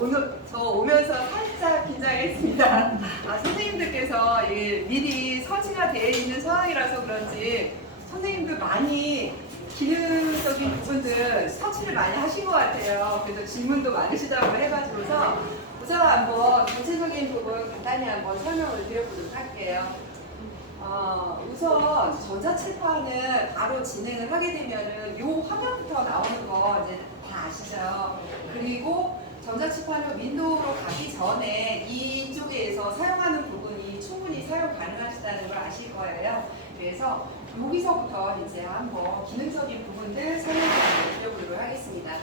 오늘 저 오면서 살짝 긴장했습니다. 선생님들께서 미리 설치가 되어 있는 상황이라서 그런지 선생님들 많이 기능적인 부분들 터치를 많이 하신 것 같아요. 그래서 질문도 많으시다고 해가지고서 우선 한번 전체적인 부분 간단히 한번 설명을 드려보도록 할게요. 우선 전자칠판을 바로 진행을 하게 되면은 요 화면부터 나오는 거 이제 다 아시죠? 그리고 전자칠판을 윈도우로 가기 전에 이쪽에서 사용하는 부분이 충분히 사용 가능하시다는 걸 아실 거예요. 그래서 여기서부터 이제 한번 기능적인 부분들 설명을 드려보도록 하겠습니다.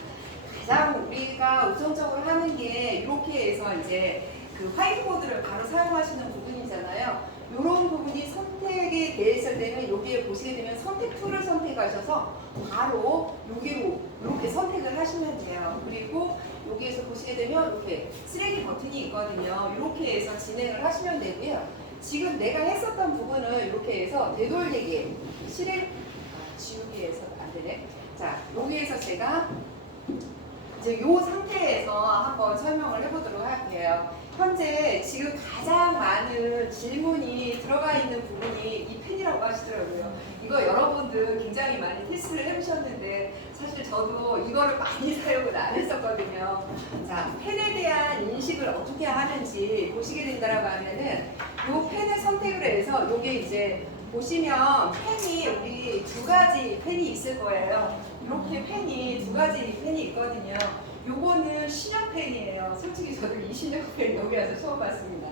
가장 우리가 우선적으로 하는 게 이렇게 해서 이제 그 화이트보드를 바로 사용하시는 부분이잖아요. 이런 부분이 선택이 되어 있을 때는 여기에 보시게 되면 선택 툴을 선택하셔서 바로 여기로 이렇게 선택을 하시면 돼요. 그리고 여기에서 보시게 되면 이렇게 쓰레기 버튼이 있거든요. 이렇게 해서 진행을 하시면 되고요. 지금 내가 했었던 부분을 이렇게 해서 되돌리기 실행 지우기에서 안 되네. 자, 여기에서 제가 이제 이 상태에서 한번 설명을 해보도록 할게요. 현재 지금 가장 많은 질문이 들어가 있는 부분이 이 펜이라고 하시더라고요. 이거 여러분들 굉장히 많이 테스트를 해보셨는데 사실 저도 이거를 많이 사용을 안 했었거든요. 자, 펜에 대한 인식을 어떻게 하는지 보시게 된다라고 하면은 이 펜을 선택을 해서 요게 이제 보시면 펜이 우리 두 가지 펜이 있을 거예요. 이렇게 펜이 두 가지 펜이 있거든요. 요거는 신형펜이에요. 솔직히 저도 이 신형펜 여기 와서 처음 봤습니다.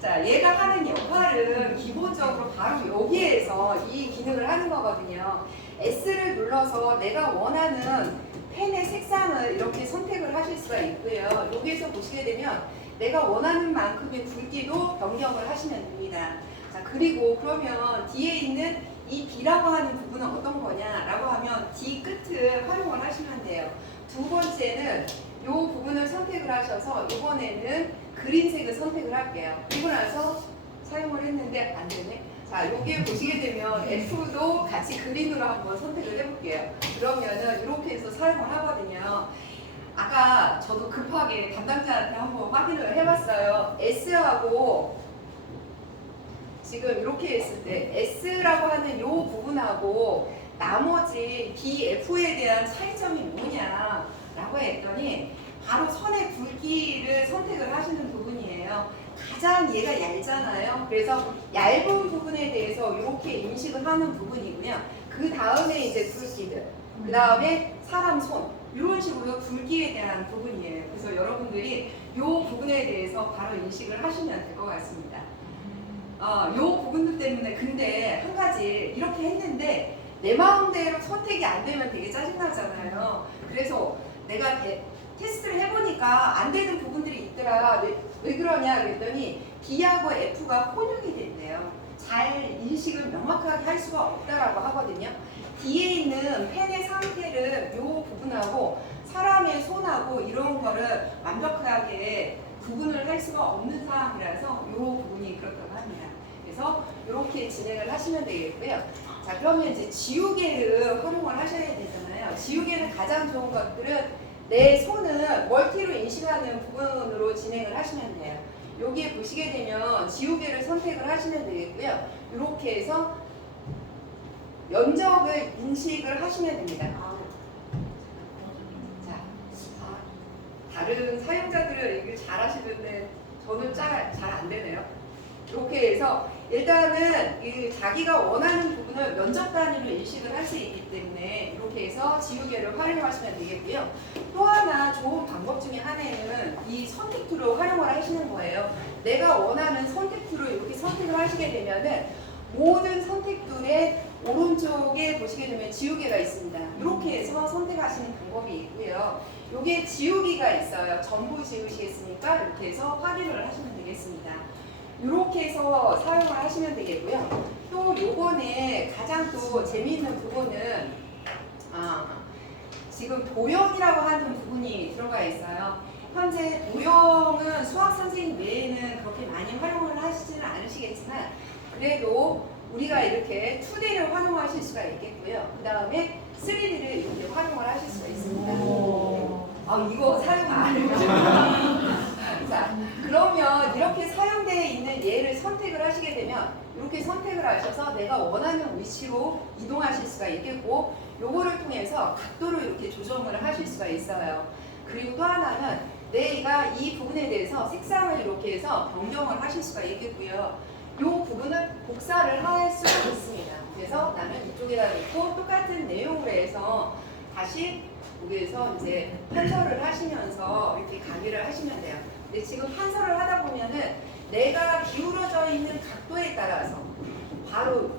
자, 얘가 하는 역할은 기본적으로 바로 여기에서 이 기능을 하는 거거든요. S를 눌러서 내가 원하는 펜의 색상을 이렇게 선택을 하실 수가 있고요. 여기에서 보시게 되면 내가 원하는 만큼의 굵기도 변경을 하시면 됩니다. 자, 그리고 그러면 뒤에 있는 이 B라고 하는 부분은 어떤 거냐라고 하면 D 끝을 활용을 하시면 돼요. 두 번째는 이 부분을 선택을 하셔서 이번에는 그린색을 선택을 할게요. 그리고 나서 사용을 했는데 안 되네. 자, 여기에 보시게 되면 F도 같이 그린으로 한번 선택을 해볼게요. 그러면은 이렇게 해서 사용을 하거든요. 아까 저도 급하게 담당자한테 한번 확인을 해봤어요. S하고 지금 이렇게 했을 때 S라고 하는 이 부분하고 나머지 BF에 대한 차이점이 뭐냐라고 했더니 바로 선의 굵기를 선택을 하시는 부분이에요. 가장 얘가 얇잖아요. 그래서 얇은 부분에 대해서 이렇게 인식을 하는 부분이고요. 그 다음에 이제 굵기들, 그 다음에 사람 손 이런 식으로 굵기에 대한 부분이에요. 그래서 여러분들이 이 부분에 대해서 바로 인식을 하시면 될 것 같습니다. 이 부분들 때문에 근데 한 가지 이렇게 했는데 내 마음대로 선택이 안 되면 되게 짜증나잖아요. 그래서 내가 테스트를 해보니까 안 되는 부분들이 있더라. 왜 그러냐 그랬더니 D하고 F가 혼용이 된대요. 잘 인식을 명확하게 할 수가 없다라고 하거든요. D에 있는 펜의 상태를 이 부분하고 사람의 손하고 이런 거를 완벽하게 구분을 할 수가 없는 상황이라서 이 부분이 그렇다고 합니다. 그래서 이렇게 진행을 하시면 되겠고요. 자, 그러면 이제 지우개를 활용을 하셔야 되잖아요. 지우개는 가장 좋은 것들은 내 손을 멀티로 인식하는 부분으로 진행을 하시면 돼요. 여기에 보시게 되면 지우개를 선택을 하시면 되겠고요. 이렇게 해서 면적을 인식을 하시면 됩니다. 자, 다른 사용자들은 이걸 잘 하시는데 저는 잘 안 되네요. 이렇게 해서 일단은 자기가 원하는 부분을 면적 단위로 인식을 할 수 있기 때문에 이렇게 해서 지우개를 활용하시면 되겠고요. 또 하나 좋은 방법 중에 하나는 이 선택 툴을 활용을 하시는 거예요. 내가 원하는 선택 툴을 이렇게 선택을 하시게 되면은 모든 선택 툴의 오른쪽에 보시게 되면 지우개가 있습니다. 이렇게 해서 선택하시는 방법이 있고요. 여기에 지우기가 있어요. 전부 지우시겠습니까? 이렇게 해서 확인을 하시면 되겠습니다. 이렇게 해서 사용을 하시면 되겠고요. 또 요번에 가장 또 재미있는 부분은 지금 도형이라고 하는 부분이 들어가 있어요. 현재 도형은 수학 선생님 외에는 그렇게 많이 활용을 하시지는 않으시겠지만 그래도 우리가 이렇게 2D를 활용하실 수가 있겠고요. 그 다음에 3D를 이렇게 활용을 하실 수가 있습니다. 이거 사용 안 해요. 자, 그러면 이렇게 사용되어 있는 얘를 선택을 하시게 되면 이렇게 선택을 하셔서 내가 원하는 위치로 이동하실 수가 있겠고 요거를 통해서 각도를 이렇게 조정을 하실 수가 있어요. 그리고 또 하나는 내가 이 부분에 대해서 색상을 이렇게 해서 변경을 하실 수가 있겠고요. 이 부분은 복사를 할 수가 있습니다. 그래서 나는 이쪽에다 놓고 똑같은 내용으로 해서 다시 여기에서 이제 판서를 하시면서 이렇게 강의를 하시면 돼요. 근데 지금 판서를 하다 보면은 내가 기울어져 있는 각도에 따라서 바로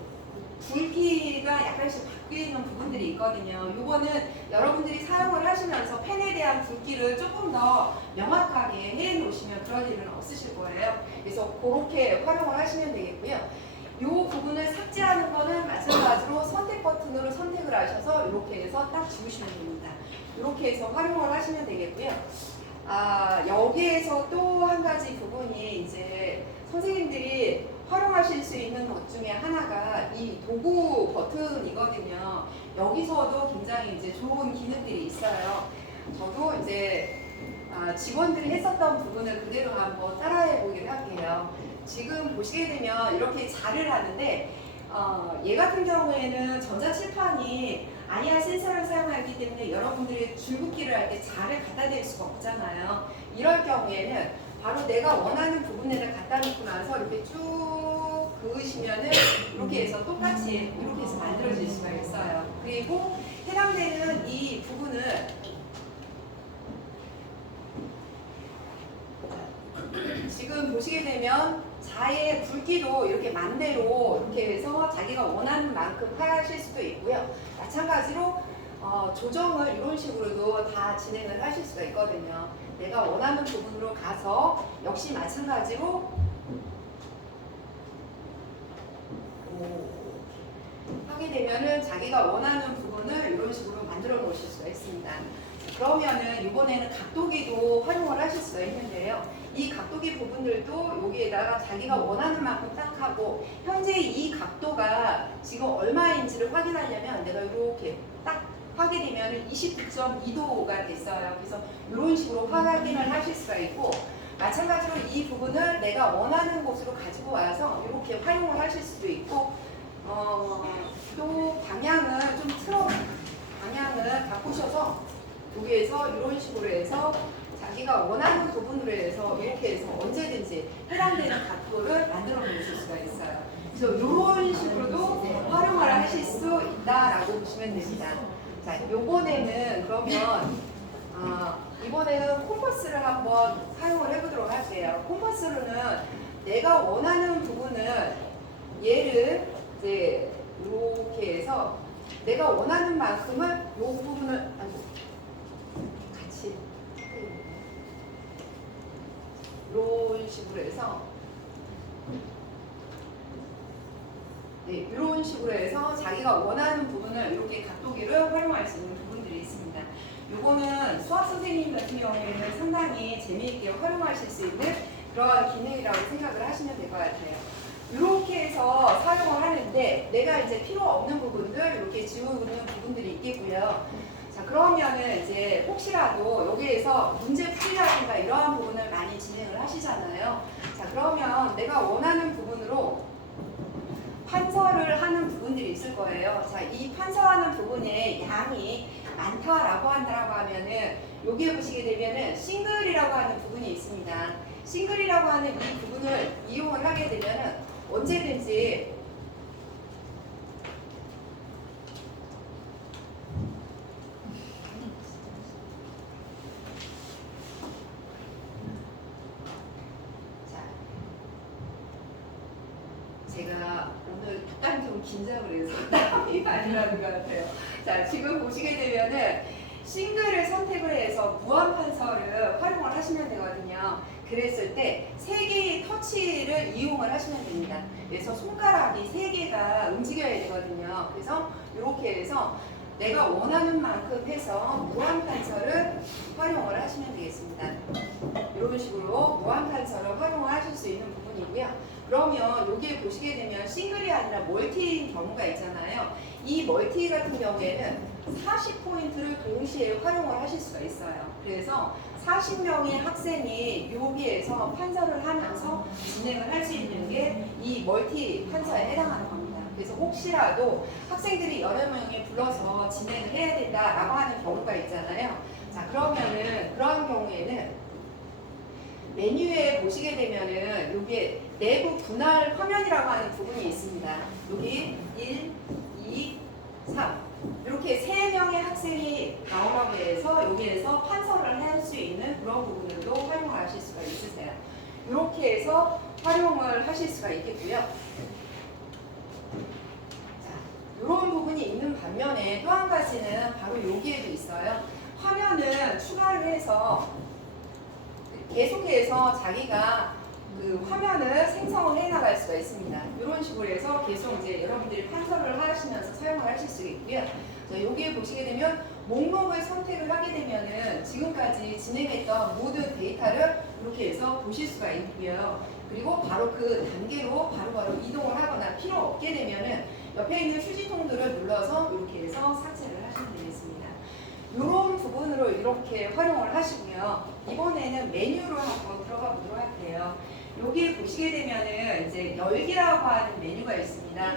굵기가 약간씩 바뀌는 부분들이 있거든요. 요거는 여러분들이 사용을 하시면서 펜에 대한 굵기를 조금 더 명확하게 해 놓으시면 그런 일은 없으실 거예요. 그래서 그렇게 활용을 하시면 되겠고요. 요 부분을 삭제하는 거는 마찬가지로 선택 버튼으로 선택을 하셔서 이렇게 해서 딱 지우시면 됩니다. 이렇게 해서 활용을 하시면 되겠고요. 여기에서 또 한 가지 부분이 이제 선생님들이 활용하실 수 있는 것 중에 하나가 이 도구 버튼이거든요. 여기서도 굉장히 이제 좋은 기능들이 있어요. 저도 이제 직원들이 했었던 부분을 그대로 한번 따라해 보기를 할게요. 지금 보시게 되면 이렇게 자를 하는데 얘 같은 경우에는 전자칠판이 아니아 센서를 사용하기 때문에 여러분들이 줄긋기를 할 때 자를 갖다 댈 수가 없잖아요. 이럴 경우에는 바로 내가 원하는 부분에다 갖다 놓고 나서 이렇게 쭉 그으시면은 이렇게 해서 똑같이 이렇게 해서 만들어질 수가 있어요. 그리고 해당되는 이 부분을 지금 보시게 되면 자의 굵기도 이렇게 만대로 이렇게 해서 자기가 원하는 만큼 하실 수도 있고요. 마찬가지로 조정을 이런 식으로도 다 진행을 하실 수가 있거든요. 내가 원하는 부분으로 가서 역시 마찬가지로 하게 되면은 자기가 원하는 부분을 이런 식으로 만들어 놓으실 수가 있습니다. 그러면은 이번에는 각도기도 활용을 하실 수가 있는데요. 이 각도기 부분들도 여기에다가 자기가 원하는 만큼 딱 하고 현재 이 각도가 지금 얼마인지를 확인하려면 내가 이렇게 딱 하게 되면 29.2도가 됐어요. 그래서 이런 식으로 확인을 하실 수가 있고 마찬가지로 이 부분을 내가 원하는 곳으로 가지고 와서 이렇게 활용을 하실 수도 있고 또 방향을 좀 방향을 바꾸셔서 여기에서 이런 식으로 해서 자기가 원하는 부분으로 해서 이렇게 해서 언제든지 해당되는 각도를 만들어 놓으실 수가 있어요. 그래서 이런 식으로도 활용을 하실 수 있다라고 보시면 됩니다. 자, 요번에는 그러면 이번에는 콤퍼스를 한번 사용을 해보도록 할게요. 콤퍼스로는 내가 원하는 부분을 얘를 이제 이렇게 해서 내가 원하는 만큼은 요 부분을 같이 이런 식으로 해서 이런 식으로 해서 자기가 원하는 부분을 이렇게 각도기를 활용할 수 있는 부분들이 있습니다. 요거는 수학 선생님 같은 경우에는 상당히 재미있게 활용하실 수 있는 그런 기능이라고 생각을 하시면 될 것 같아요. 이렇게 해서 사용을 하는데 내가 이제 필요 없는 부분들 이렇게 지우는 부분들이 있겠고요. 자, 그러면은 이제 혹시라도 여기에서 문제 풀이라든가 이러한 부분을 많이 진행을 하시잖아요. 자, 그러면 내가 원하는 부분으로 판서를 하는 부분들이 있을 거예요. 자, 이 판서하는 부분에 양이 많다라고 한다라고 하면은 여기에 보시게 되면은 싱글이라고 하는 부분이 있습니다. 싱글이라고 하는 이 부분을 이용을 하게 되면은 언제든지 제가 오늘 약간 좀 긴장을 해서 땀이 많이 나는 것 같아요. 자, 지금 보시게 되면은 싱글을 선택을 해서 무한 판서를 활용을 하시면 되거든요. 그랬을 때 3개의 터치를 이용을 하시면 됩니다. 그래서 손가락이 3개가 움직여야 되거든요. 그래서 이렇게 해서 내가 원하는 만큼 해서 무한 판서를 활용을 하시면 되겠습니다. 이런 식으로 무한 판서를 활용을 하실 수 있는 부분이고요. 그러면 여기에 보시게 되면 싱글이 아니라 멀티인 경우가 있잖아요. 이 멀티 같은 경우에는 40포인트를 동시에 활용을 하실 수가 있어요. 그래서 40명의 학생이 여기에서 판서를 하면서 진행을 할 수 있는 게 이 멀티 판서에 해당하는 겁니다. 그래서 혹시라도 학생들이 여러 명이 불러서 진행을 해야 된다라고 하는 경우가 있잖아요. 자, 그러면은 그러한 경우에는 메뉴에 보시게 되면은 여기에 내부 분할 화면이라고 하는 부분이 있습니다. 여기 1, 2, 3 이렇게 3명의 학생이 나오라고 해서 여기에서 판서를 할 수 있는 그런 부분들도 활용을 하실 수가 있으세요. 이렇게 해서 활용을 하실 수가 있겠고요. 자, 이런 부분이 있는 반면에 또 한 가지는 바로 여기에도 있어요. 화면을 추가를 해서 계속해서 자기가 그 화면을 생성을 해 나갈 수가 있습니다. 이런 식으로 해서 계속 이제 여러분들이 판서를 하시면서 사용을 하실 수 있고요. 자, 여기에 보시게 되면 목록을 선택을 하게 되면은 지금까지 진행했던 모든 데이터를 이렇게 해서 보실 수가 있고요. 그리고 바로 그 단계로 바로바로 이동을 하거나 필요 없게 되면은 옆에 있는 휴지통들을 눌러서 이렇게 해서 삭제를 하시면 되겠습니다. 이런 부분으로 이렇게 활용을 하시고요. 이번에는 메뉴로 한번 들어가 보도록 할게요. 여기 보시게 되면은 이제 열기라고 하는 메뉴가 있습니다.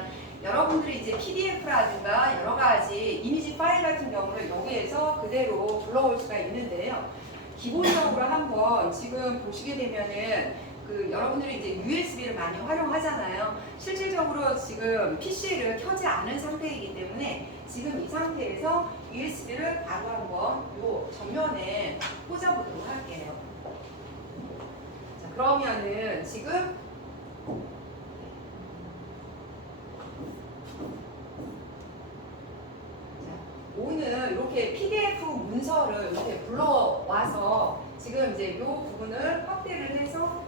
여러분들이 이제 PDF라든가 여러 가지 이미지 파일 같은 경우를 여기에서 그대로 불러올 수가 있는데요. 기본적으로 한번 지금 보시게 되면은 그 여러분들이 이제 USB를 많이 활용하잖아요. 실질적으로 지금 PC를 켜지 않은 상태이기 때문에 지금 이 상태에서 USB를 바로 한번 요 전면에 꽂아보도록 할게요. 자, 그러면은 지금 오늘 이렇게 PDF 문서를 이렇게 불러와서 지금 이제 이 부분을 확대를 해서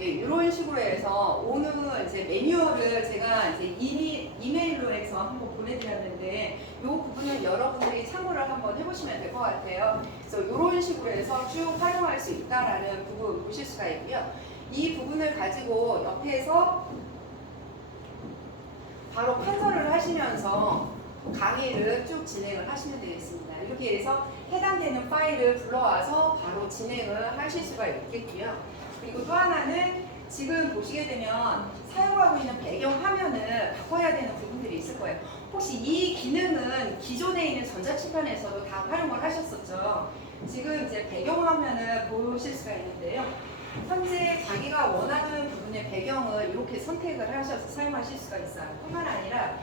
예, 이런 식으로 해서 오늘은 이제 매뉴얼을 제가 이제 이메일로 해서 한번 보내드렸는데 이 부분은 여러분들이 참고를 한번 해보시면 될 것 같아요. 그래서 이런 식으로 해서 쭉 활용할 수 있다라는 부분 보실 수가 있고요. 이 부분을 가지고 옆에서 바로 판서를 하시면서 강의를 쭉 진행을 하시면 되겠습니다. 이렇게 해서 해당되는 파일을 불러와서 바로 진행을 하실 수가 있겠고요. 그리고 또 하나는 지금 보시게 되면 사용하고 있는 배경 화면을 바꿔야 되는 부분들이 있을 거예요. 혹시 이 기능은 기존에 있는 전자칠판에서도 다 활용을 하셨었죠? 지금 이제 배경 화면을 보실 수가 있는데요. 현재 자기가 원하는 부분의 배경을 이렇게 선택을 하셔서 사용하실 수가 있어요. 뿐만 아니라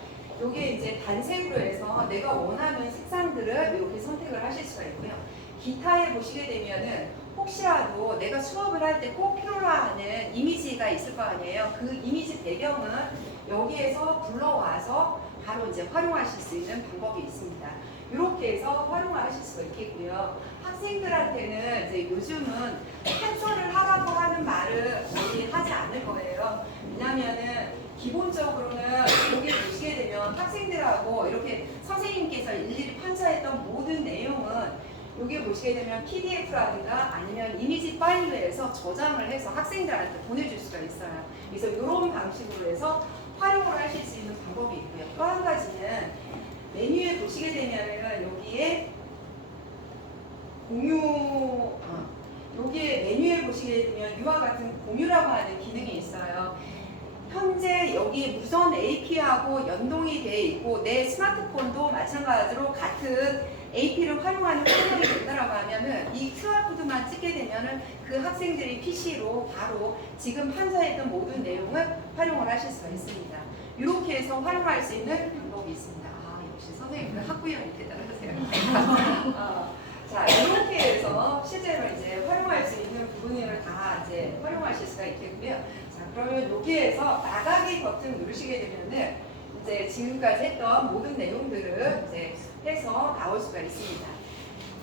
이게 이제 단색으로 해서 내가 원하는 색상들을 이렇게 선택을 하실 수가 있고요. 기타에 보시게 되면은 혹시라도 내가 수업을 할 때 꼭 필요로 하는 이미지가 있을 거 아니에요. 그 이미지 배경은 여기에서 불러와서 바로 이제 활용하실 수 있는 방법이 있습니다. 이렇게 해서 활용을 하실 수가 있겠고요. 학생들한테는 이제 요즘은 판서를 하라고 하는 말을 거의 하지 않을 거예요. 왜냐면은 기본적으로는 여기 보시게 되면 학생들하고 이렇게 선생님께서 일일이 판서했던 모든 내용은 여기 보시게 되면 PDF라든가 아니면 이미지 파일로 해서 저장을 해서 학생들한테 보내줄 수가 있어요. 그래서 이런 방식으로 해서 활용을 하실 수 있는 방법이 있고요. 또 한 가지는 메뉴에 보시게 되면은 여기에 여기에 메뉴에 보시게 되면 이와 같은 공유라고 하는 기능이 있어요. 현재 여기 무선 AP하고 연동이 되어 있고 내 스마트폰도 마찬가지로 같은 AP를 활용하는 프로그램이 된다라고 하면은 이 QR코드만 찍게 되면은 그 학생들이 PC로 바로 지금 판서했던 모든 내용을 활용을 하실 수가 있습니다. 이렇게 해서 활용할 수 있는 방법이 있습니다. 아, 역시 선생님은 학부형이 대단하세요. 자, 이렇게 해서 실제로 이제 활용할 수 있는 부분을 다 이제 활용하실 수가 있겠고요. 자, 그러면 여기에서 나가기 버튼 누르시게 되면은 이제 지금까지 했던 모든 내용들을 이제 해서 나올 수가 있습니다.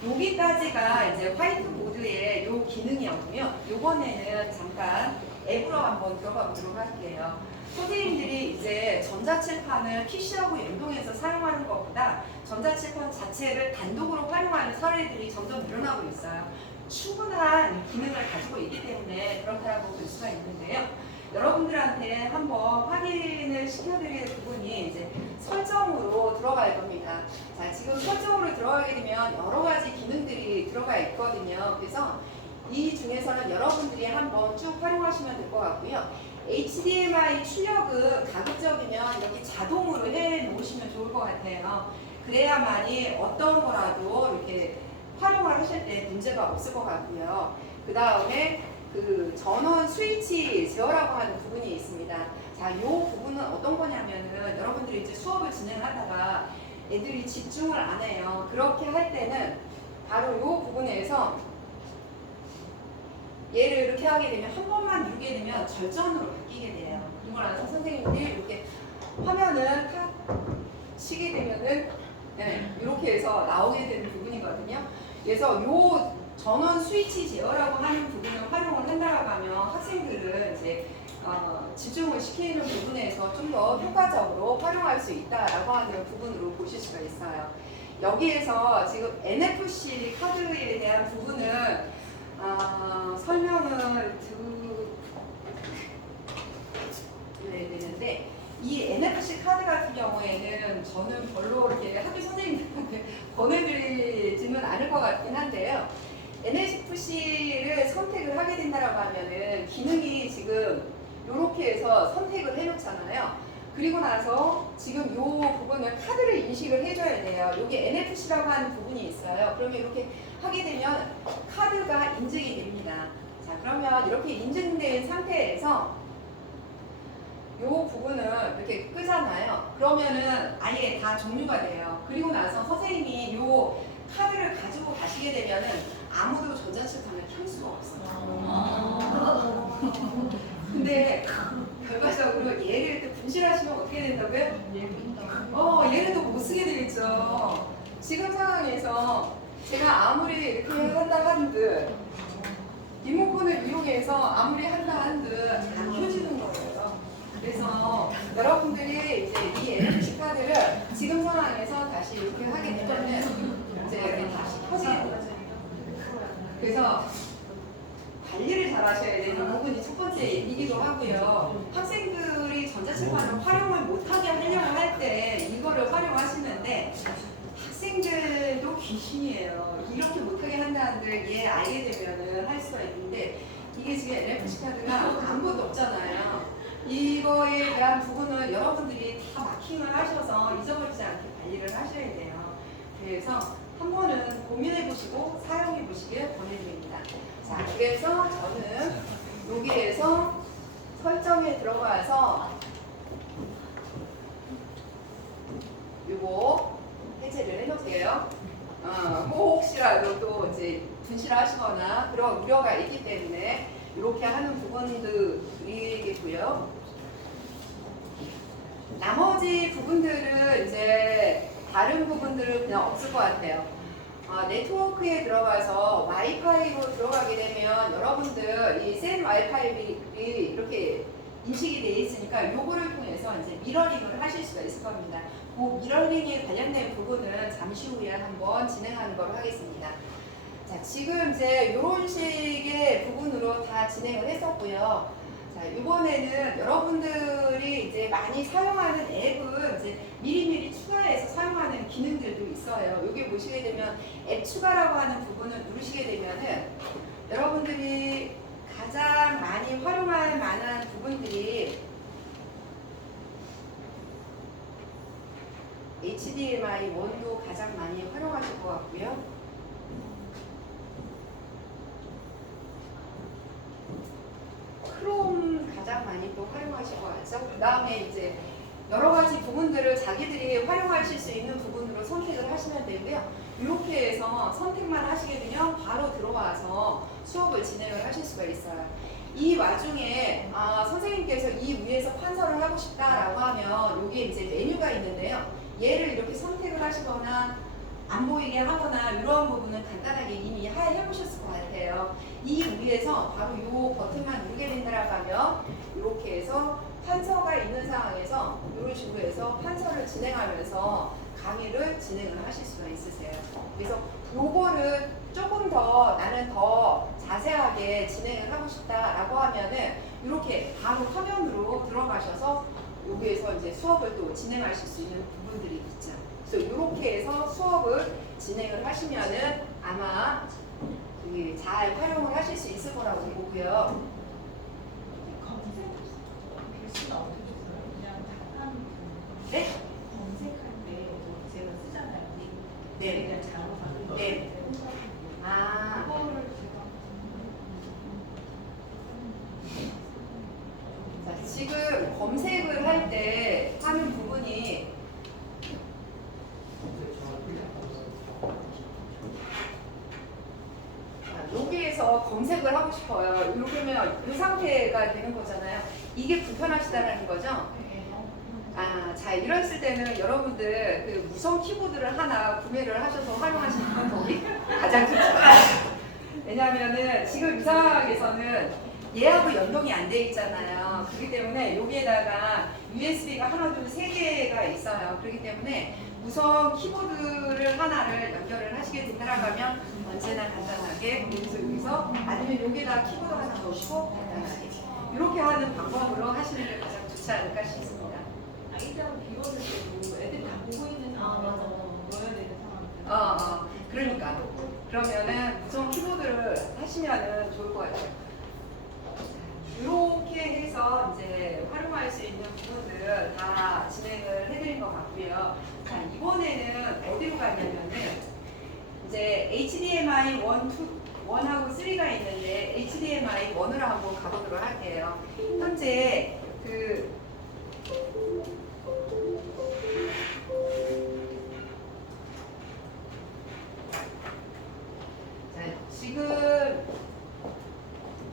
여기까지가 이제 화이트보드의 요 기능이었고요. 이번에는 잠깐 앱으로 한번 들어가 보도록 할게요. 선생님들이 이제 전자칠판을 PC하고 연동해서 사용하는 것보다 전자칠판 자체를 단독으로 활용하는 사례들이 점점 늘어나고 있어요. 충분한 기능을 가지고 있기 때문에 그렇다고 볼 수가 있는데요. 여러분들한테 한번 확인을 시켜드릴 부분이 이제 설정으로 들어갈 겁니다. 자, 지금 설정으로 들어가게 되면 여러 가지 기능들이 들어가 있거든요. 그래서 이 중에서는 여러분들이 한번 쭉 활용하시면 될 것 같고요. HDMI 출력은 가급적이면 이렇게 자동으로 해 놓으시면 좋을 것 같아요. 그래야만이 어떤 거라도 이렇게 활용을 하실 때 문제가 없을 것 같고요. 그 다음에 그 전원 스위치 제어라고 하는 부분이 있습니다. 자, 이 부분은 어떤 거냐면은 여러분들이 이제 수업을 진행하다가 애들이 집중을 안 해요. 그렇게 할 때는 바로 이 부분에서 얘를 이렇게 하게 되면 한 번만 누르게 되면 절전으로 바뀌게 돼요. 이걸 알아서 선생님들이 이렇게 화면을 탁 치게 되면은 네, 이렇게 해서 나오게 되는 부분이거든요. 그래서 요 전원 스위치 제어라고 하는 부분을 활용을 한다고 하면 학생들은 이제 집중을 시키는 부분에서 좀 더 효과적으로 활용할 수 있다라고 하는 부분으로 보실 수가 있어요. 여기에서 지금 NFC 카드에 대한 부분은 설명을 드려야 되는데 이 NFC 카드 같은 경우에는 저는 별로 이렇게 학교 선생님들한테 보내드리지는 않을 것 같긴 한데요. NFC를 선택을 하게 된다라고 하면은 기능이 지금 이렇게 해서 선택을 해놓잖아요. 그리고 나서 지금 이 부분을 카드를 인식을 해줘야 돼요. 여기 NFC라고 하는 부분이 있어요. 그러면 이렇게 하게 되면 카드가 인증이 됩니다. 자, 그러면 이렇게 인증된 상태에서 이 부분을 이렇게 끄잖아요. 그러면은 아예 다 종료가 돼요. 그리고 나서 선생님이 이 카드를 가지고 가시게 되면은 아무도 전자칠판을 켤 수가 없어요. 근데 결과적으로 얘를 또 분실하시면 어떻게 된다고요? 얘를 또 못 쓰게 되겠죠. 지금 상황에서 제가 아무리 이렇게 한다 한들 리모컨을 이용해서 아무리 한다 한들 안 켜지는 거예요. 그래서 여러분들이 이제 이 NFC 카드를 지금 상황에서 다시 이렇게 하게 되면은 이제 이렇게 다시 켜지게 되죠. 그래서 관리를 잘 하셔야 되는 부분이 첫 번째 얘기기도 하고요. 학생들이 전자칠판을 활용을 못하게 하려고 할 때 이거를 활용하시는데 학생들도 귀신이에요. 이렇게 못하게 한다는들 얘 알게 되면은 할 수가 있는데 이게 지금 NFC 카드가 아무것도 없잖아요. 이거에 대한 부분은 여러분들이 다 마킹을 하셔서 잊어버리지 않게 관리를 하셔야 돼요. 그래서 한 번은 고민해 보시고 사용해 보시길 권해드립니다. 자, 그래서 저는 여기에서 설정에 들어가서 이거 해제를 해놓을게요. 혹시라도 또 이제 분실하시거나 그런 우려가 있기 때문에 이렇게 하는 부분들이겠고요. 나머지 부분들은 이제 다른 부분들은 그냥 없을 것 같아요. 네트워크에 들어가서 와이파이로 들어가게 되면 여러분들 이 센 와이파이이 이렇게 인식이 되어 있으니까 요거를 통해서 이제 미러링을 하실 수가 있을 겁니다. 그 미러링에 관련된 부분은 잠시 후에 한번 진행하는 걸로 하겠습니다. 자, 지금 이제 이런 식의 부분으로 다 진행을 했었고요. 자, 이번에는 여러분들이 이제 많이 사용하는 앱은 이제 미리미리 추가해서 사용하는 기능들도 있어요. 여기 보시게 되면 앱 추가라고 하는 부분을 누르시게 되면은 여러분들이 가장 많이 활용할 만한 부분들이 HDMI 1도 가장 많이 활용하실 것 같고요. 크롬 가장 많이 또 활용하실 것 같죠? 그 다음에 이제 여러 가지 부분들을 자기들이 활용하실 수 있는 부분으로 선택을 하시면 되고요. 이렇게 해서 선택만 하시게 되면 바로 들어와서 수업을 진행을 하실 수가 있어요. 이 와중에 선생님께서 이 위에서 판서를 하고 싶다라고 하면 여기에 이제 메뉴가 있는데요. 얘를 이렇게 선택을 하시거나 안 보이게 하거나 이런 부분은 간단하게 이미 해보셨을 것 같아요. 이 위에서 바로 이 버튼만 누르게 된다라고 하면 이렇게 해서 판서가 있는 상황에서 이런 식으로 해서 판서를 진행하면서 강의를 진행을 하실 수가 있으세요. 그래서 요거를 조금 더 나는 더 자세하게 진행을 하고 싶다라고 하면은 이렇게 바로 화면으로 들어가셔서 여기에서 이제 수업을 또 진행하실 수 있는 부분들이 있죠. 그래서 이렇게 해서 수업을 진행을 하시면은 아마 잘 활용을 하실 수 있을 거라고 보고요. 글씨가 어떻게 써요? 그냥 단한 네? 검색할 때 제가 쓰잖아요. 네. 그냥 자로 받은 거. 네. 아, 그거를 제가 자, 지금 검색을 할 때 하는 부분이 여기에서 검색을 하고 싶어요. 이러면 이 상태가 되는 거잖아요. 이게 불편하시다는 거죠? 아, 자, 이랬을 때는 여러분들 그 무선 키보드를 하나 구매를 하셔서 활용하시는 방법이 가장 좋죠. 왜냐하면은 지금 이 상황에서는 얘하고 연동이 안 돼 있잖아요. 그렇기 때문에 여기에다가 USB가 하나, 둘, 세 개가 있어요. 그렇기 때문에 무선 키보드를 하나를 연결을 하시게 된다고 하면 언제나 간단하게 여기서 아니면 여기에다 키보드 하나 넣으시고 간단하게 이렇게 하는 방법으로 하시는 게 가장 좋지 않을까 싶습니다. 아이디어를 비워줄 때도 애들이 다 보고 있는 상황에서 넣어야 되는 상황이잖아요. 그러니까 그러면은 무선 키보드를 하시면은 좋을 것 같아요. 이렇게 해서 이제 활용할 수 있는 부분들 다 진행을 해드린 것 같고요. 자, 이번에는 어디로 가냐면은 이제 HDMI 1, 1하고 3가 있는데 HDMI 1으로 한번 가보도록 할게요. 현재 지금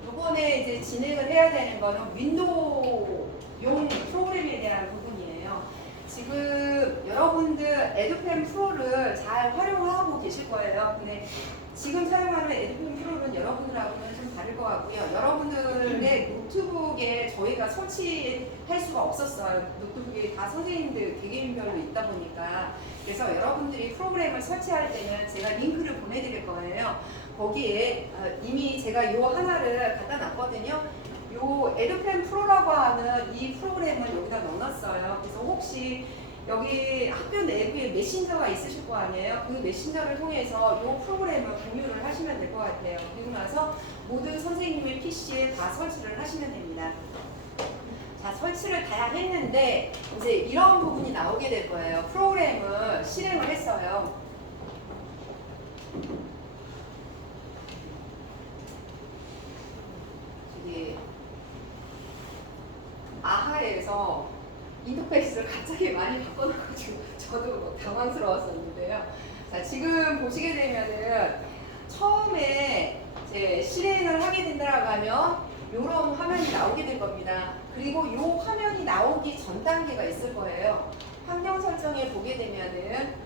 이번에 이제 진행을 해야 되는 거는 윈도우용 프로그램에 대한 부분이에요. 지금 여러분들 에듀펜 프로를 잘 활용하고 계실 거예요. 근데 지금 사용하는 에듀펜 프로는 여러분들하고는 좀 다를 것 같고요. 여러분들의 노트북에 저희가 설치할 수가 없었어요. 노트북이 다 선생님들 개개인별로 있다 보니까. 그래서 여러분들이 프로그램을 설치할 때는 제가 링크를 보내드릴 거예요. 거기에 이미 제가 이 하나를 갖다 놨거든요. 요 에듀펜 프로라고 하는 이 프로그램을 여기다 넣어놨어요. 그래서 혹시 여기 학교 내부에 메신저가 있으실 거 아니에요? 그 메신저를 통해서 이 프로그램을 공유를 하시면 될 것 같아요. 그리고 나서 모든 선생님의 PC에 다 설치를 하시면 됩니다. 자, 설치를 다 했는데 이제 이런 부분이 나오게 될 거예요. 프로그램을 실행을 했어요. 이게 아하에서 인터페이스를 갑자기 많이 바꿔놔가지고 저도 당황스러웠었는데요. 자, 지금 보시게 되면은 처음에 이제 실행을 하게 된다라고 하면 이런 화면이 나오게 될 겁니다. 그리고 이 화면이 나오기 전 단계가 있을 거예요. 환경 설정에 보게 되면은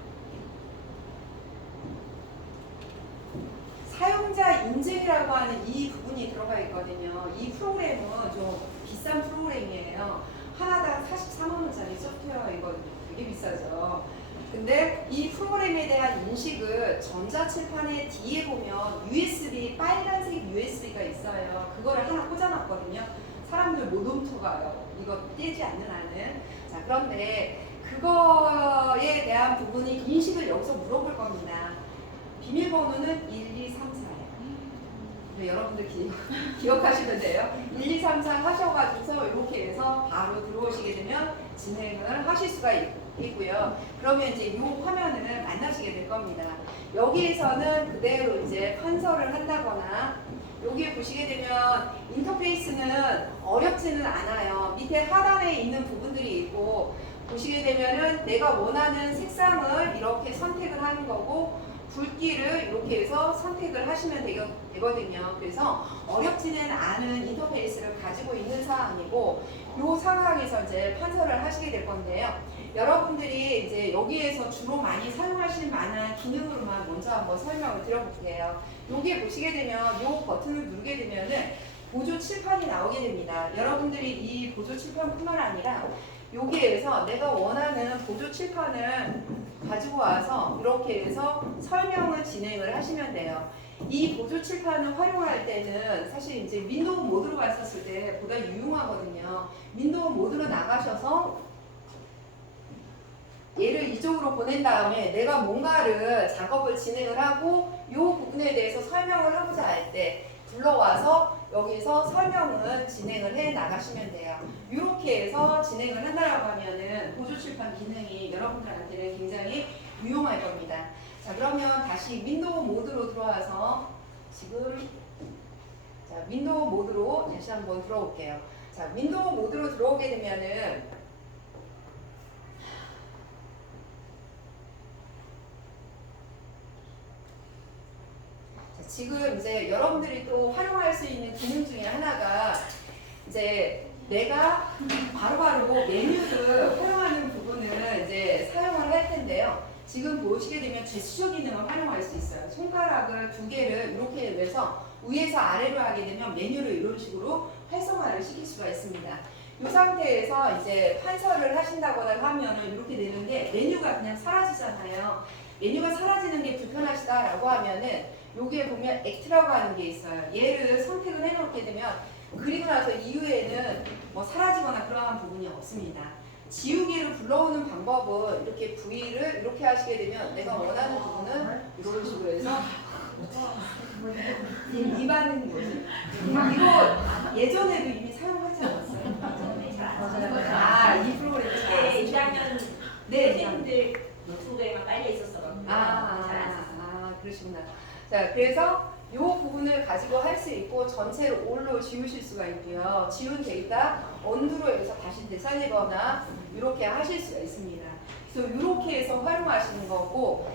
사용자 인증이라고 하는 이 부분이 들어가 있거든요. 이 프로그램은 좀 비싼 프로그램이에요. 하나당 43만 원짜리 소프트웨어이거든요. 되게 비싸죠. 근데 이 프로그램에 대한 인식을 전자칠판의 뒤에 보면 USB, 빨간색 USB가 있어요. 그거를 하나 꽂아놨거든요. 사람들 못 훔쳐가요. 이거 떼지 않는 한은. 자, 그런데 그거에 대한 부분이 인식을 여기서 물어볼 겁니다. 비밀번호는 1, 2, 3, 4예요. 여러분들 기억하시면 돼요. 1, 2, 3, 4 하셔가지고서 이렇게 해서 바로 들어오시게 되면 진행을 하실 수가 있고요. 그러면 이제 이 화면을 만나시게 될 겁니다. 여기에서는 그대로 이제 판서를 한다거나 여기에 보시게 되면 인터페이스는 어렵지는 않아요. 밑에 하단에 있는 부분들이 있고 보시게 되면은 내가 원하는 색상을 이렇게 선택을 하는 거고 굵기를 이렇게 해서 선택을 하시면 되거든요. 그래서 어렵지는 않은 인터페이스를 가지고 있는 상황이고 이 상황에서 이제 판서를 하시게 될 건데요. 여러분들이 이제 여기에서 주로 많이 사용하시는 만한 기능으로만 먼저 한번 설명을 드려볼게요. 여기에 보시게 되면 이 버튼을 누르게 되면은 보조 칠판이 나오게 됩니다. 여러분들이 이 보조 칠판뿐만 아니라 여기에서 내가 원하는 보조 칠판을 가지고 와서 이렇게 해서 설명을 진행을 하시면 돼요. 이 보조 칠판을 활용할 때는 사실 이제 윈도우 모드로 갔었을 때 보다 유용하거든요. 윈도우 모드로 나가셔서 얘를 이쪽으로 보낸 다음에 내가 뭔가를 작업을 진행을 하고 이 부분에 대해서 설명을 하고자 할 때 불러와서 여기서 설명을 진행을 해 나가시면 돼요. 이렇게 해서 진행을 한다라고 하면은 보조 칠판 기능이 여러분들한테는 굉장히 유용할 겁니다. 자, 그러면 다시 윈도우 모드로 들어와서 지금 자, 윈도우 모드로 다시 한번 들어올게요. 자, 윈도우 모드로 들어오게 되면은 지금 이제 여러분들이 또 활용할 수 있는 기능 중에 하나가 이제 내가 바로바로 메뉴를 활용하는 부분을 이제 사용을 할 텐데요. 지금 보시게 되면 제스처 기능을 활용할 수 있어요. 손가락을 두 개를 이렇게 내서 위에서 아래로 하게 되면 메뉴를 이런 식으로 활성화를 시킬 수가 있습니다. 이 상태에서 이제 판서를 하신다거나 하면은 이렇게 되는데 메뉴가 그냥 사라지잖아요. 메뉴가 사라지는 게 불편하시다라고 하면은 여기에 보면 액트라고 하는 게 있어요. 얘를 선택을 해놓게 되면 그리고 나서 이후에는 뭐 사라지거나 그러한 부분이 없습니다. 지우개를 불러오는 방법은 이렇게 V를 이렇게 하시게 되면 내가 원하는 부분은 이런 식으로 해서 입하는 거지. 이거 예전에도 이미 사용하지 않았어요? 아, 이 프로그램 잘 1학년 네, 선생님들 노트북에만 깔려 있었어요. 그러시구나. 자, 그래서 이 부분을 가지고 할 수 있고 전체를 올로 지우실 수가 있고요. 지운 데이터 언두로 해서 다시 되살리거나 이렇게 하실 수가 있습니다. 그래서 이렇게 해서 활용하시는 거고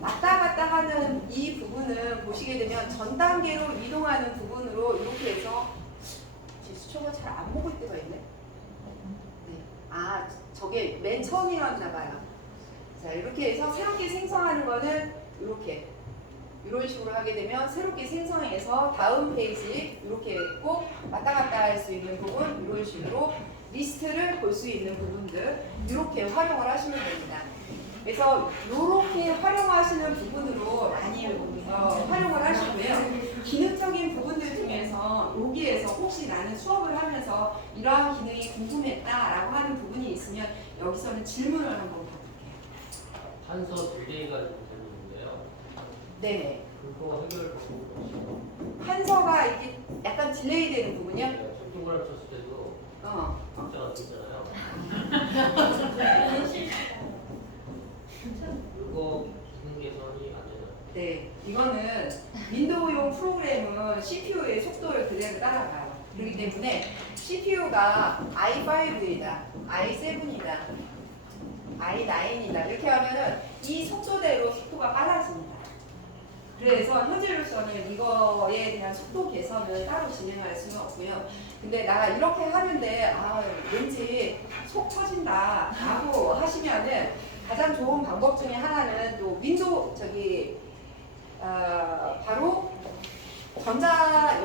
왔다 갔다 하는 이 부분은 보시게 되면 전 단계로 이동하는 부분으로 이렇게 해서 제 수초가 잘 안 먹을 때가 있네. 네. 아, 저게 맨 처음이었나 봐요. 자, 이렇게 해서 새롭게 생성하는 거는 이렇게 이런 식으로 하게 되면 새롭게 생성해서 다음 페이지 이렇게 있고 왔다 갔다 할 수 있는 부분 이런 식으로 리스트를 볼 수 있는 부분들 이렇게 활용을 하시면 됩니다. 그래서 이렇게 활용하시는 부분으로 많이 활용을 하시고요. 기능적인 부분들 중에서 여기에서 혹시 나는 수업을 하면서 이러한 기능이 궁금했다라고 하는 부분이 있으면 여기서는 질문을 한번 받을게요. 판서 두 개가 있는데요. 네. 그거 해결 방법이 판서가 이게 약간 딜레이 되는 부분이요? 쇼핑몰 쳤을 때도 문자가 있잖아요. 이거 기능 개선이 안 되나요? 네, 이거는 윈도우용 프로그램은 CPU의 속도를 그대로 따라가요. 그렇기 때문에 CPU가 i5이다, i7이다, i9이다 이렇게 하면은 이 속도대로 속도가 빨라집니다. 그래서 현재로서는 이거에 대한 속도 개선은 따로 진행할 수는 없고요. 근데 나 이렇게 하는데 왠지 속 터진다 라고 하시면은 가장 좋은 방법 중에 하나는 또 윈도우 바로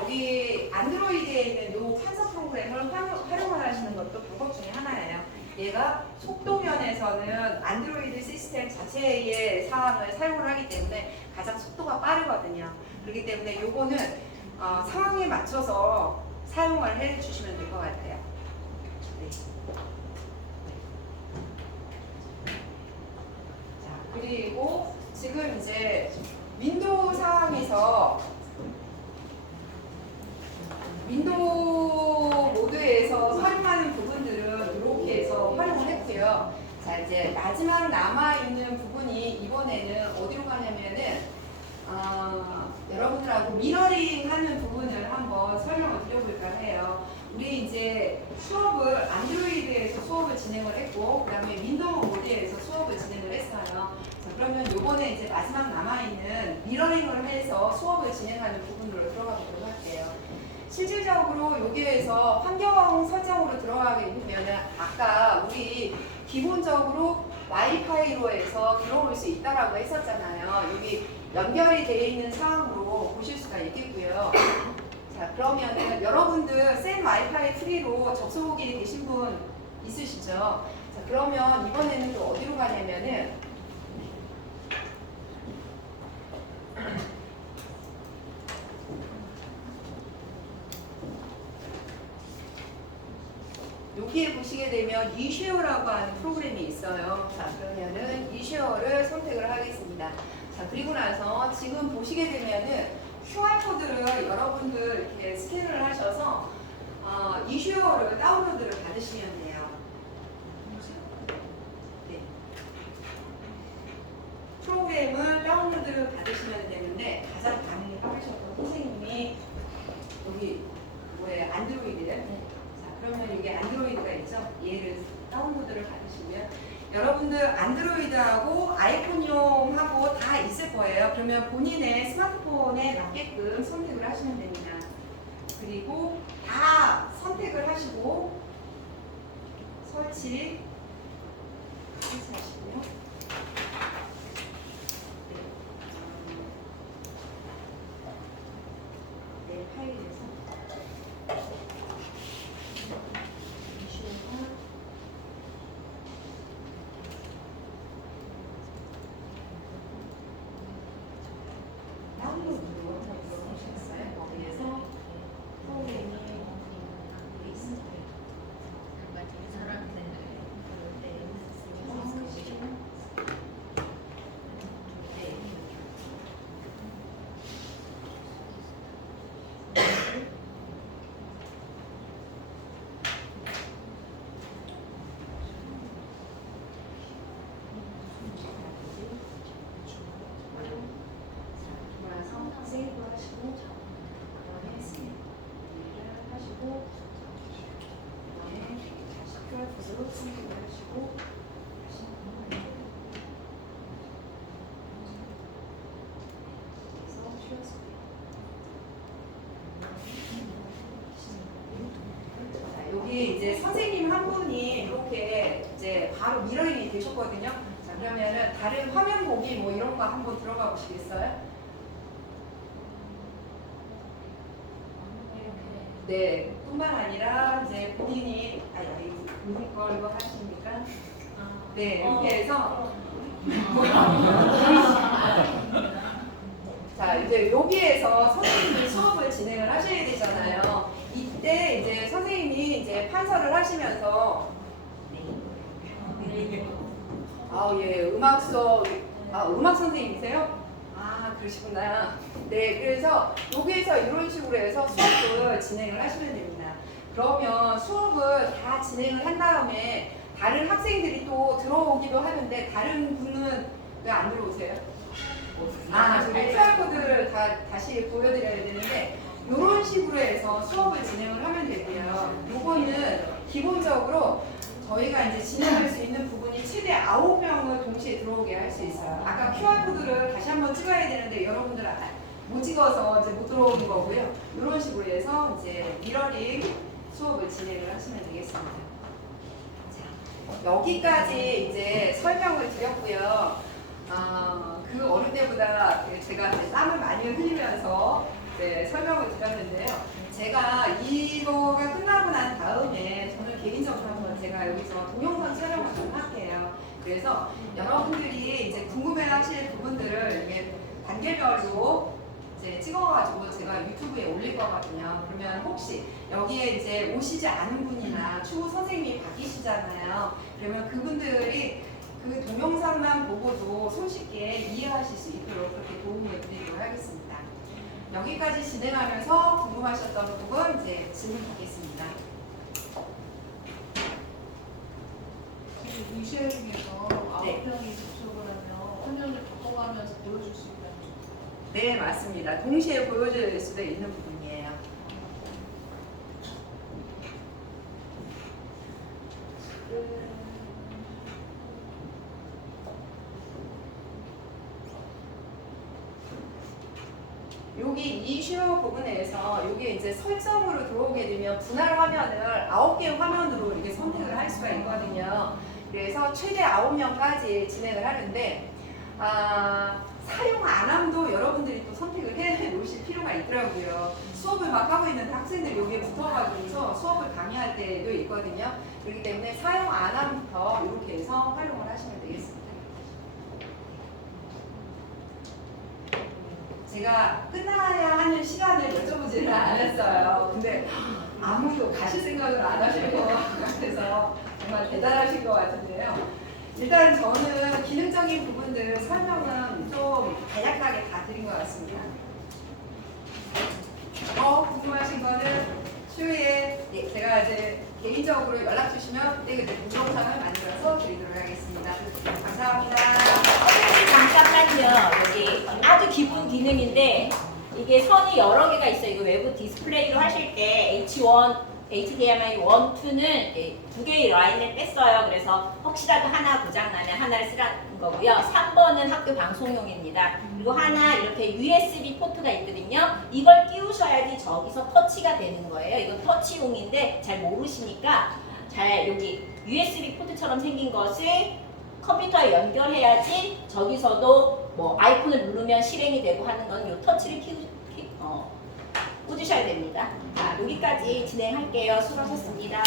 여기 안드로이드에 있는 요 판서 프로그램을 활용하시는 것도 방법 중에 하나예요. 얘가 속도 면에서는 안드로이드 시스템 자체의 사항을 사용을 하기 때문에 가장 속도가 빠르거든요. 그렇기 때문에 요거는 상황에 맞춰서 사용을 해 주시면 될 것 같아요. 네. 자, 그리고 지금 이제 윈도우 상황에서 윈도우 모드에서 활용하는 부분들은 이렇게 해서 활용을 했고요. 자, 이제 마지막 남아있는 부분이 이번에는 어디로 가냐면은 여러분들하고 미러링 하는 부분을 한번 설명을 드려볼까 해요. 우리 이제 수업을 안드로이드에서 수업을 진행을 했고 그 다음에 윈도우 모드에서 수업을 진행을 했어요. 자, 그러면 요번에 이제 마지막 남아있는 미러링을 해서 수업을 진행하는 부분으로 들어가 보도록 할게요. 실질적으로 여기에서 환경 설정으로 들어가게 되면 아까 우리 기본적으로 와이파이로 해서 들어올 수 있다라고 했었잖아요. 여기 연결이 되어 있는 상황으로 보실 수가 있겠고요. 자, 그러면은 여러분들 센 와이파이 프리로 접속이 되신 분 있으시죠? 자, 그러면 이번에는 또 어디로 가냐면은 여기에 보시게 되면 이쉐어라고 하는 프로그램이 있어요. 자, 그러면은 이쉐어를 선택을 하겠습니다. 자, 그리고 나서 지금 보시게 되면은 QR코드를 여러분들 이렇게 스캔을 하셔서 이쉐어를 다운로드를 받으시면 돼요. 네. 프로그램을 다운로드를 받으시면 되는데 가장 강의하셨던 선생님이 여기 뭐예요? 안드로이드. 자, 그러면 이게 안드로이드가 있죠? 얘를 다운로드를 받으시면 여러분들 안드로이드하고 아이폰용하고 다 있을 거예요. 그러면 본인의 스마트폰에 맞게끔 선택을 하시면 됩니다. 그리고 다 선택을 하시고 설치하시고요. 내 파일에서 다운로드로 들어오셨어요. 거기에서 프로그램이 있습니다. 세이브 하시고 그다음에 세이브를 하시고 그다음에 다시 QR코드로 세이브를 하시고 다시 그래서 쉬었습니다. 자, 여기 이제 선생님 한 분이 이렇게 이제 바로 미러링이 되셨거든요. 자, 그러면은 다른 화면 보기 뭐 이런 거 한번 들어가 보시겠어요? 네, 뿐만 아니라 이제 본인이 본인 걸로 하십니까? 네, 이렇게 해서 자, 이제 여기에서 선생님이 수업을 진행을 하셔야 되잖아요. 이때 이제 선생님이 이제 판서를 하시면서 예, 음악 선생님이세요? 그러시구나. 네, 그래서 여기에서 이런 식으로 해서 수업을 진행을 하시면 됩니다. 그러면 수업을 다 진행을 한 다음에 다른 학생들이 또 들어오기도 하는데 다른 분은 왜 안 들어오세요? 저희 QR코드를 다시 보여드려야 되는데 이런 식으로 해서 수업을 진행을 하면 되고요. 요거는 기본적으로 저희가 이제 진행할 수 있는 부분이 최대 9명을 동시에 들어오게 할 수 있어요. 아까 QR코드를 다시 한번 찍어야 되는데 여러분들은 못 찍어서 이제 못 들어오는 거고요. 이런 식으로 해서 이제 미러링 수업을 진행을 하시면 되겠습니다. 자, 여기까지 이제 설명을 드렸고요. 그 어느 때보다 제가 이제 땀을 많이 흘리면서 설명을 드렸는데요. 제가 이거가 끝나고 난 다음에 저는 개인적으로 한번 제가 여기서 동영상 촬영을 좀 할게요. 그래서 여러분들이 이제 궁금해하실 부분들을 이게 단계별로 이제 찍어가지고 제가 유튜브에 올릴 거거든요. 그러면 혹시 여기에 이제 오시지 않은 분이나 추후 선생님이 바뀌시잖아요. 그러면 그분들이 그 동영상만 보고도 손쉽게 이해하실 수 있도록 그렇게 도움을 드리도록 하겠습니다. 여기까지 진행하면서 궁금하셨던 부분 이제 질문 받겠습니다. 지금 이시어 중에서 9명이 접속을 하면 화면을 바꿔가면서 보여줄 수 있다는 거. 네, 맞습니다. 동시에 보여줄 수도 있는 부분이에요. 여기 이슈 부분에서 이게 이제 설정으로 들어오게 되면 분할 화면을 9개 화면으로 이렇게 선택을 할 수가 있거든요. 그래서 최대 9명까지 진행을 하는데 사용 안 함도 여러분들이 또 선택을 해 놓으실 필요가 있더라고요. 수업을 막 하고 있는데 학생들이 여기에 붙어가지고 수업을 강의할 때도 있거든요. 그렇기 때문에 사용 안 함부터 이렇게 해서 활용을 하시면 되겠습니다. 제가 끝나야 하는 시간을 여쭤보지는 않았어요. 근데 아무도 가실 생각을 안 하실 것 같아서 정말 대단하신 것 같은데요. 일단 저는 기능적인 부분들 설명은 좀 간략하게 다 드린 것 같습니다. 궁금하신 거는 추후에 제가 이제 개인적으로 연락 주시면 그때 동영상을 만들어서 드리도록 하겠습니다. 감사합니다. 잠깐만요. 여기 아주 기본 기능인데 이게 선이 여러 개가 있어요. 이거 외부 디스플레이로 하실 때 H1, HDMI 1, 2는 두 개의 라인을 뺐어요. 그래서 혹시라도 하나 고장나면 하나를 쓰라는 거고요. 3번은 학교 방송용입니다. 그리고 하나 이렇게 USB 포트가 있거든요. 이걸 끼우셔야지 저기서 터치가 되는 거예요. 이건 터치용인데 잘 모르시니까 잘 여기 USB 포트처럼 생긴 것을 컴퓨터에 연결해야지 저기서도 뭐 아이콘을 누르면 실행이 되고 하는 건 이 터치를 꽂으셔야 됩니다. 자, 여기까지 진행할게요. 수고하셨습니다.